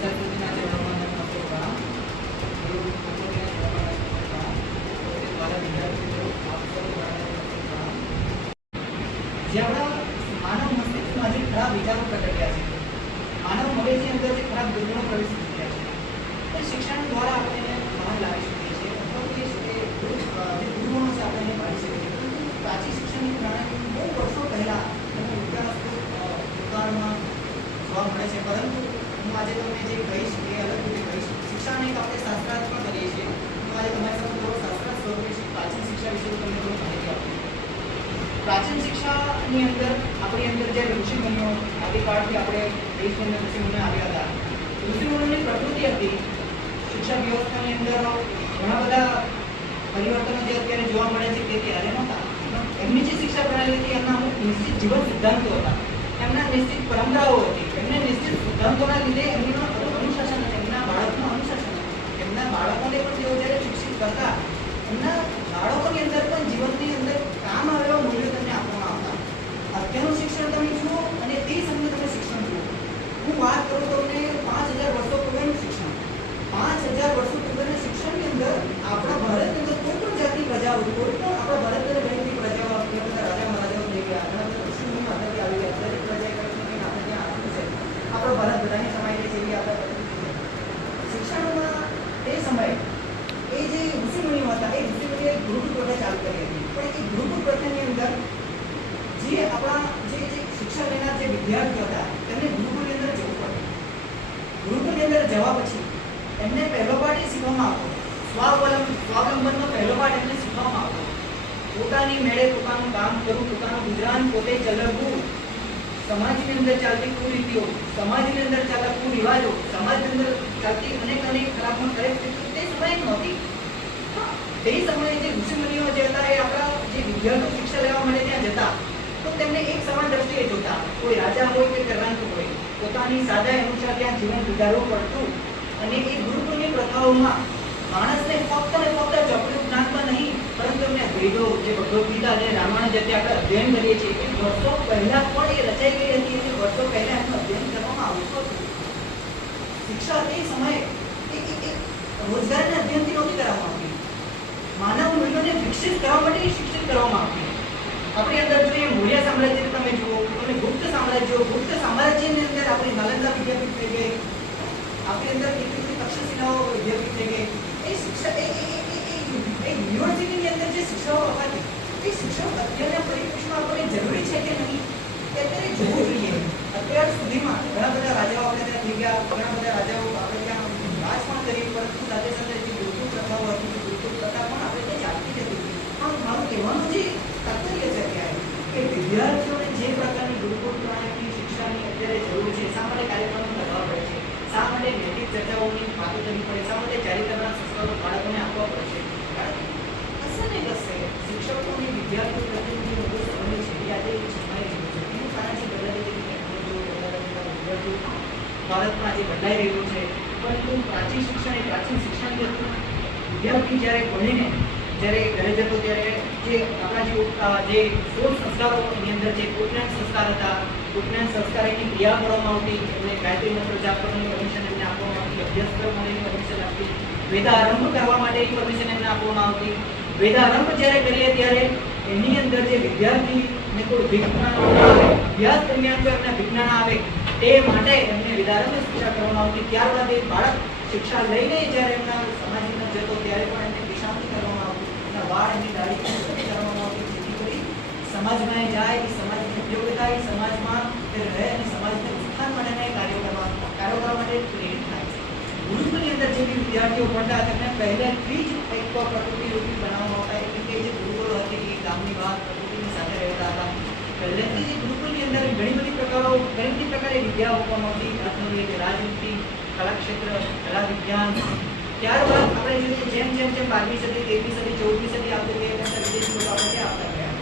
સરસ્વતીના ચરણોમાં નમસ્તે પ્રણામ. ગુરુ ભગવતીના ચરણોમાં નમસ્તે પ્રણામ. પોતે દ્વારા વિદ્યાર્થીઓ આપ સૌને નમસ્તે પ્રણામ. જે આપણા માનવ મસ્તિષ્કમાં જે ખરાબ વિચારો પ્રગટ્યા છે, માનવ મગજની અંદર જે ખરાબ દુર્ગુણો પ્રવેશી ચૂક્યા છે, એ શિક્ષણ દ્વારા આપણે એને બહાર લાવી શકીએ છીએ અથવા તો જે દુર્ગુણો છે આપણે એને કાઢી શકીએ છીએ. પરંતુ પ્રાચીન શિક્ષણની પ્રણાલી બહુ વર્ષો પહેલાં તમને વિકાસમાં જોવા મળે છે. પરંતુ હું આજે તમને જે કહીશ એ અલગ રીતે કહીશ. શિક્ષણ એક આપણે શાસ્ત્રાર્થ પણ કરીએ છીએ. હું આજે તમારી સાથે થોડો શાસ્ત્રાર્થ સ્વરૂપે પ્રાચીન શિક્ષા વિશે તમને થોડી માહિતી આપું. પ્રાચીન શિક્ષાની અંદર આપણી અંદર જે ઋષિમુનિઓ આદિકાળથી આપણે દેશની અંદર ઋષિમુનિઓ આવ્યા હતા, ઋષિમુનિઓની પ્રકૃતિ હતી શિક્ષા વ્યવસ્થાની અંદર ઘણા બધા પરિવર્તનો જે અત્યારે જોવા મળે છે તે ત્યારે નહોતા. એમની જે શિક્ષા પ્રણાલી હતી એમના અમુક નિશ્ચિત જીવન સિદ્ધાંતો હતા, એમના નિશ્ચિત પરંપરાઓ હતી, એમને નિશ્ચિત સિદ્ધાંતોના લીધે એમનું અનુશાસન હતું, એમના બાળકનું અનુશાસન હતું. એમના બાળકોને પણ તેઓ જ્યારે શિક્ષિત કરતા, એમના બાળકોની અંદર પણ જીવનની અંદર કામ આવે એવા મૂલ્યો તમને આપવામાં આવતા. અત્યારનું શિક્ષણ તમે જુઓ અને તે સમયે તમે શિક્ષણ જુઓ. હું વાત કરું તમને 5000 વર્ષો પૂર્વેનું શિક્ષણ. 5000 વર્ષો પૂર્વેના શિક્ષણની અંદર આપણા ભારતની અંદર કોઈ પણ જાતની પ્રજાઓ, કોઈ પણ આપણા ભારતની રહેતી પ્રજાઓ, આપણા બધા રાજા મહારાજાઓ થઈ ગયા, ઘણા બધા ઋષિમુનિઓ અત્યારે આવી ગયા, દરેક પ્રજાએ કંઈક આપણે ત્યાં આવ્યું છે. આપણો ભારત બધાની સમાયેલી છે એવી આપણે શિક્ષણમાં તે સમયે એ જે ઋષિમુનિઓ હતા એ ઋષિમુનિઓએ ગુરુકુળ પ્રથા ચાલુ કરી હતી. પણ એ ગુરુકુળ પ્રથાની અંદર જે આપણા જે શિક્ષણ લેનાર જે વિદ્યાર્થીઓ હતા તેમને ગુરુકુળની અંદર જવું પડે. ગુરુકુળની અંદર જવા પછી એમને પહેલો પાઠ એ શીખવામાં આવતો, સ્વાવલંબનનો પહેલો પાઠ એમને શીખવામાં આવતો. પોતાની મેળે પોતાનું કામ કરવું, પોતાનું ગુજરાન પોતે ચલાવવું, સમાજની અંદર ચાલતી કુરીતિઓ, સમાજની અંદર ચાલતા કુરિવાજો, સમાજની અંદર ચાલતી અનેક ખરાબમાં ખરેબ તે સમયે નહોતી. તે સમયે જે ઋષિમુનિઓ જે હતા એ આપણા જે વિદ્યાર્થીઓ શિક્ષા લેવા માટે ત્યાં જતા તો તેમને એક સમાન દ્રષ્ટિએ જોતા. કોઈ રાજા હોય કે કરવાંત હોય, પોતાની સાદાઈ અનુસાર ત્યાં જીવન ગુજારવું પડતું. અને એ ગુરુકુળની પ્રથાઓમાં માણસને ફક્ત ને ફક્ત ચોપડી જ્ઞાનમાં નહીં, પરંતુ એમને વેદો, જે ભગવદ્ ગીતા અને રામાયણ જે આપણે અધ્યયન કરીએ છીએ એ વર્ષો પહેલા પણ એ રચાઈ ગઈ હતી અને વર્ષો પહેલા એનું અધ્યયન કરવામાં આવતું હતું. શિક્ષા તે સમયે એક રોજગારના અધ્યયનથી નહોતી કરવામાં આવતી. માનવ મૂલ્યોને વિકસિત કરવા માટે શિક્ષિત કરવામાં આવતી. આપણી અંદર જોઈએ મૌર્ય સામ્રાજ્યને તમે જુઓ, તમે ગુપ્ત સામ્રાજ્યની અંદર આપણી નાલંદા વિદ્યાપીઠ થઈ ગઈ, આપણી અંદર કેટલી બધી તક્ષશિલાઓ વિદ્યાપીઠ થઈ ગઈ. એ શિક્ષા એ યુનિવર્સિટીની અંદર જે શિક્ષાઓ અપાતી એ શિક્ષણ અત્યારના પરિપ્રેક્ષમાં આપણને જરૂરી છે કે નહીં તે અત્યારે જોવું જોઈએ. અત્યાર સુધીમાં ઘણા બધા રાજાઓ આપણે ત્યાં થઈ ગયા, ઘણા બધા રાજાઓ આપણે ત્યાં રાજ પણ કરી, પરંતુ સાથે સાથે જે ગુરુકુળ પ્રથાઓ હતી ગુરુકુળ પ્રથા પણ આપણે ત્યાં ચાલતી જ હતી. પણ મારું કહેવાનું જે તાત્પર્ય છે ત્યારે કે વિદ્યાર્થીઓને જે પ્રકારની ગુરુકુળ પ્રણાલીની શિક્ષાની અત્યારે જરૂર છે, શા માટે કાર્યક્રમો કરવા પડે છે, શા માટે નૈતિક ચર્ચાઓની વાતો કરવી પડે, શા માટે ચારિત્રના સંસ્કારો બાળકોને આપવા પડે છે. કશે ને કશે શિક્ષકોની વિદ્યાર્થીઓ પ્રત્યેની જે વધુ સંબંધ છે એ આજે છમાઈ રહ્યું છે. એનું કારણ છે બદલાતી ટેકનોલોજીઓ, બદલાતા વિદ્યાર્થીઓ ભારતમાં આજે બદલાઈ રહ્યું છે. પરંતુ પ્રાચીન શિક્ષણ એ પ્રાચીન શિક્ષણ જે હતું, વિદ્યાર્થી જ્યારે ભણીને જ્યારે ઘરે જતો ત્યારે જે આપણા જે 16 સંસ્કારોની અંદર જે કુટનૈતિક સંસ્કાર હતા, કુટનૈતિક સંસ્કારની ક્રિયા કરવામાં આવતી, એમને ગાયત્રી મંત્ર જાપ કરવાની પરમિશન એમને આપવામાં આવતી, અભ્યાસ કરવાની પરમિશન આપતી, વેદારંભ કરવા માટેની પરમિશન એમને આપવામાં આવતી. વેદારંભ જ્યારે કરીએ ત્યારે એની અંદર જે વિદ્યાર્થીને કોઈ વિઘ્ન અભ્યાસ દરમિયાન કોઈ એમને વિઘ્ન ના આવે તે માટે એમને વેદારંભ શિક્ષા કરવામાં આવતી. ત્યારબાદ એ બાળક શિક્ષા લઈને જ્યારે એમના સમાજની અંદર જતો ત્યારે પણ એમને દિશાંતિ કરવામાં આવતી, એના વાળ એમની દાઢી કરવામાં આવતી, જેથી કરી સમાજમાં એ જાય, એ સમાજની ઉપયોગિતા, એ સમાજમાં એ રહે અને સમાજને ઉત્થાન માટેના કાર્યો કરવા માટે પ્રેરિત થાય. ગુરુકુળની અંદર જે બી વિદ્યાર્થીઓ ભણતા તેમને પહેલેથી જ એક પ્રકૃતિ રૂપી બનાવવામાં આવતા. એટલે કે જે ગુરુકુળો હતી એ ગામની બહાર પ્રકૃતિની સાથે રહેતા હતા. પહેલેથી જ ગુરુકુળની અંદર ઘણી બધી પ્રકારે વિદ્યાઓ આપવામાં આવતી. દાખલા રાજનીતિ, કલાક્ષેત્ર, કલા વિજ્ઞાન. ત્યારબાદ આપણે જોઈએ જેમ 12મી સદી, 13મી સદી, 14મી સદી આવતી ગઈ વિદેશી લોકો આપણે ત્યાં આવતા ગયા.